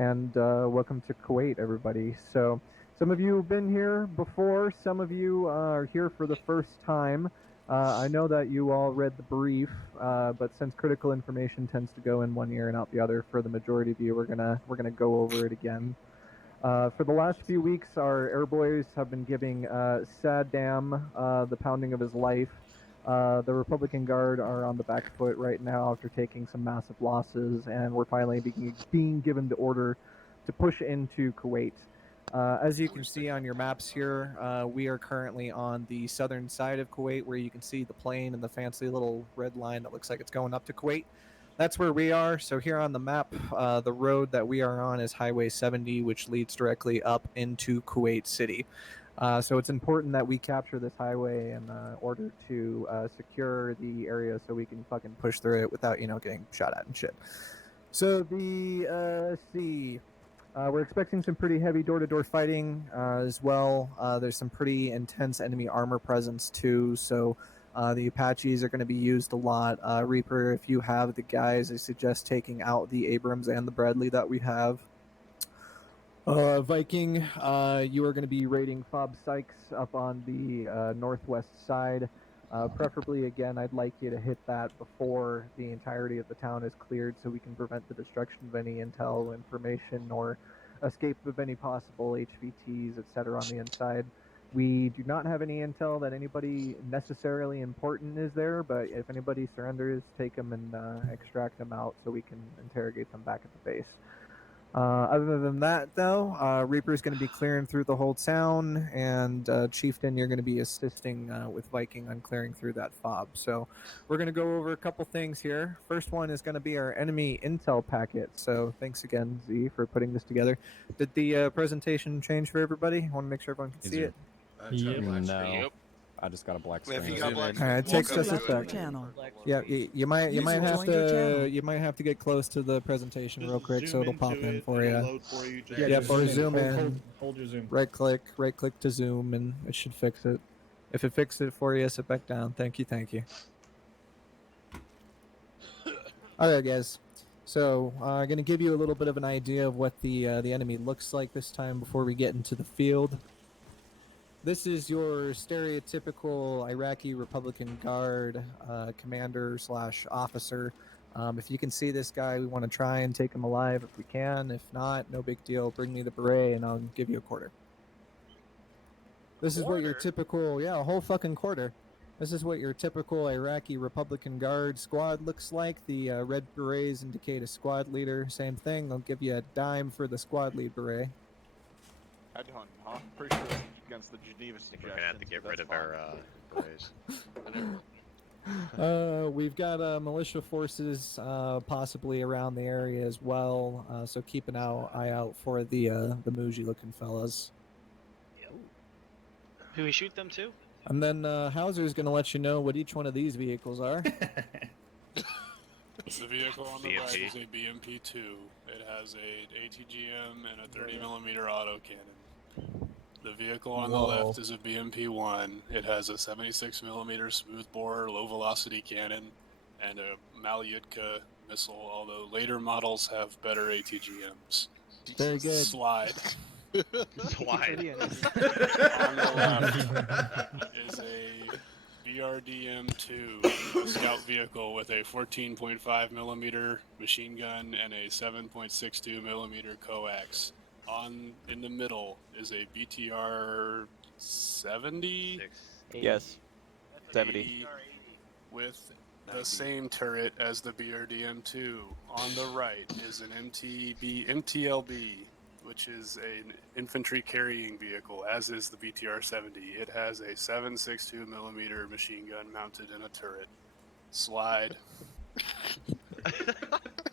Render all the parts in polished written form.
and welcome to Kuwait, everybody. So, some of you have been here before, some of you are here for the first time. I know that you all read the brief, but since critical information tends to go in one ear and out the other for the majority of you, we're gonna go over it again. For the last few weeks, our airboys have been giving Saddam the pounding of his life. The Republican Guard are on the back foot right now after taking some massive losses, and we're finally being given the order to push into Kuwait. As you can see on your maps here, we are currently on the southern side of Kuwait, where you can see the plane and the fancy little red line that looks like it's going up to Kuwait. That's where we are. So here on the map, the road that we are on is Highway 70, which leads directly up into Kuwait City. So it's important that we capture this highway in order to secure the area so we can fucking push through it without, getting shot at and shit. So we're expecting some pretty heavy door-to-door fighting as well. There's some pretty intense enemy armor presence too, so the Apaches are going to be used a lot. Reaper, if you have the guys, I suggest taking out the Abrams and the Bradley that we have. Viking, you are going to be raiding Fob Sykes up on the northwest side. Preferably, again, I'd like you to hit that before the entirety of the town is cleared so we can prevent the destruction of any intel information or escape of any possible HVTs, etc. on the inside. We do not have any intel that anybody necessarily important is there, but if anybody surrenders, take them and extract them out so we can interrogate them back at the base. Other than that, though, Reaper's going to be clearing through the whole town, and Chieftain, you're going to be assisting with Viking on clearing through that fob. So we're going to go over a couple things here. First one is going to be our enemy intel packet. So thanks again, Z, for putting this together. Did the presentation change for everybody? I want to make sure everyone can see it. No. Yep. I just got a black screen. If you got black It takes us a sec. Channel. Yeah, you might have to get close to the presentation real quick so it'll pop in for you. Yep, or zoom in. Hold your zoom. Right click to zoom, and it should fix it. If it fixed it for you, sit back down. Thank you. Alright, guys. So, I'm going to give you a little bit of an idea of what the enemy looks like this time before we get into the field. This is your stereotypical Iraqi Republican Guard commander/officer. If you can see this guy, we want to try and take him alive if we can. If not, no big deal. Bring me the beret and I'll give you a quarter. This is what your typical, a whole fucking quarter. This is what your typical Iraqi Republican Guard squad looks like. The red berets indicate a squad leader. Same thing. They'll give you a dime for the squad lead beret. Headhunt, huh? Pretty sure that's against the Geneva suggestions. We're gonna have to get rid of our berets. We've got militia forces possibly around the area as well, so keep an eye out for the Muji looking fellas. Do we shoot them too? And then Hauser is going to let you know what each one of these vehicles are. The vehicle on the right is a BMP-2. It has a ATGM and a 30mm autocannon. The vehicle on the left is a BMP-1. It has a 76mm smoothbore low-velocity cannon and a Malyutka missile, although later models have better ATGMs. Very good. Slide. Slide. On the left is a BRDM-2, a scout vehicle with a 14.5mm machine gun and a 7.62mm coax. In the middle is a BTR-70? Yes, 70. With the same turret as the BRDM-2. On the right is an MTLB, which is an infantry carrying vehicle, as is the BTR-70. It has a 7.62mm machine gun mounted in a turret. Slide.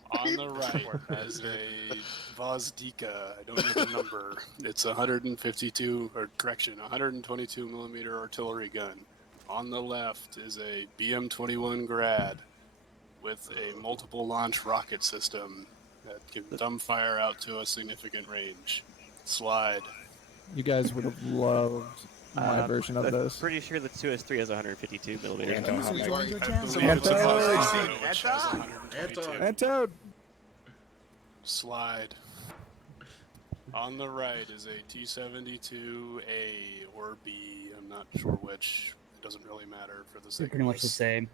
On the right is a Gvozdika. I don't know the number. It's a 122mm artillery gun. On the left is a BM-21 Grad with a multiple launch rocket system that can dumbfire out to a significant range. Slide. You guys would have loved my version of this. Pretty sure the 2S3 has 152mm. Anton! Slide. On the right is a T-72A or B. I'm not sure which. It doesn't really matter for the They're sake pretty of much the this. same.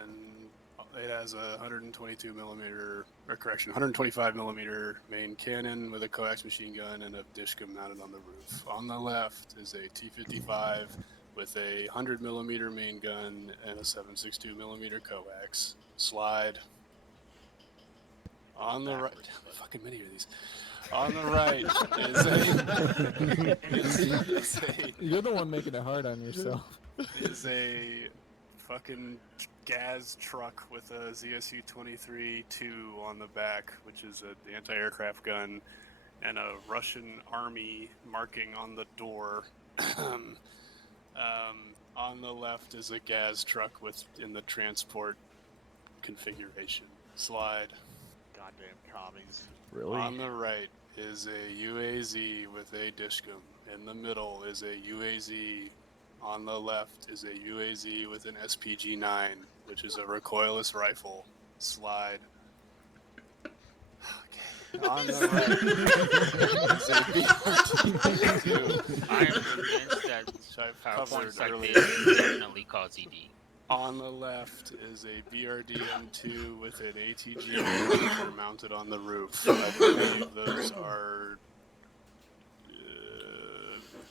And it has a 122 millimeter, or correction, 125 millimeter main cannon with a coax machine gun and a dishcom mounted on the roof. On the left is a T-55 with a 100 millimeter main gun and a 7.62 millimeter coax. Slide. On the right, how fucking many are these? On the right You're the one making it hard on yourself. is a fucking gas truck with a ZSU-23-2 on the back, which is an anti-aircraft gun, and a Russian army marking on the door. On the left is a gas truck in the transport configuration. Slide. Goddamn commies. Really? On the right is a UAZ with a dishcom. In the middle is a UAZ. On the left is a UAZ with an SPG-9, which is a recoilless rifle. Slide. Okay. On the right is a BRT-2. I am convinced that which I've points covered like earlier. this definitely cause ED. On the left is a BRDM-2 with an ATG mounted on the roof. I believe those are...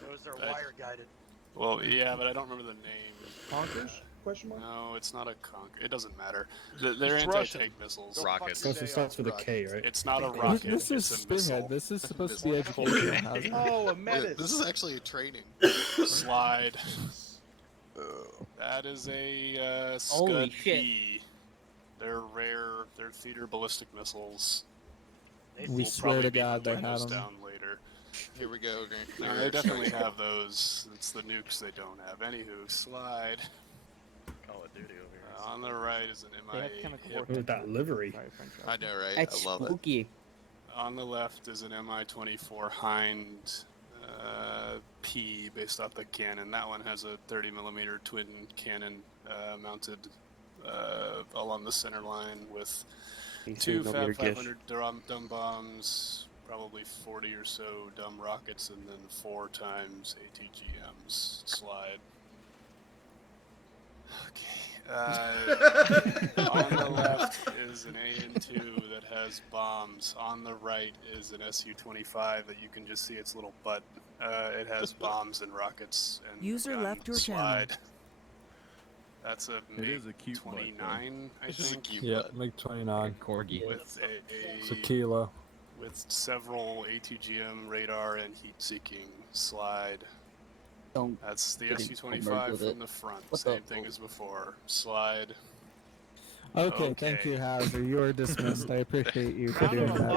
Those are wire guided. Well, yeah, but I don't remember the name. Conkers? Question mark? No, it's not a conker. It doesn't matter. They're It's anti-tank missiles. Rockets. It starts with a K, right? It's not a rocket. This is it's a missile. Spearhead. This is supposed to be educational. Hauser. Oh, a menace! This is actually training. Slide. That is a Holy Scud shit. B. They're rare. They're theater ballistic missiles. We We'll swear probably to be God they hunting have those them. down later. Here we go. They definitely have those. It's the nukes they don't have. Anywho, slide. Call of Duty over here. On the right is an They MIA have kind of hip. With that livery. I know, right? That's I love it. spooky. On the left is an MI-24 Hind P based off the cannon. That one has a 30 millimeter twin cannon mounted along the center line with 2 Fab 500 dumb bombs, probably 40 or so dumb rockets, and then 4 times ATGMs. Slide. Okay. On the left is an AN-2 that has bombs. On the right is an Su-25 that you can just see its little butt. It has bombs and rockets and User gun. left your Slide. That's a It is a cute butt, though. MiG-29, I This is a think, cute Yeah, butt. MiG-29. Corgi. with It's a kilo. with several ATGM radar and heat-seeking. Slide. Don't. That's the Getting Su-25 homework with from it. the front. What Same the- thing as before. Slide. Okay, thank Okay. you, Hauser. You are dismissed. I appreciate you for doing that.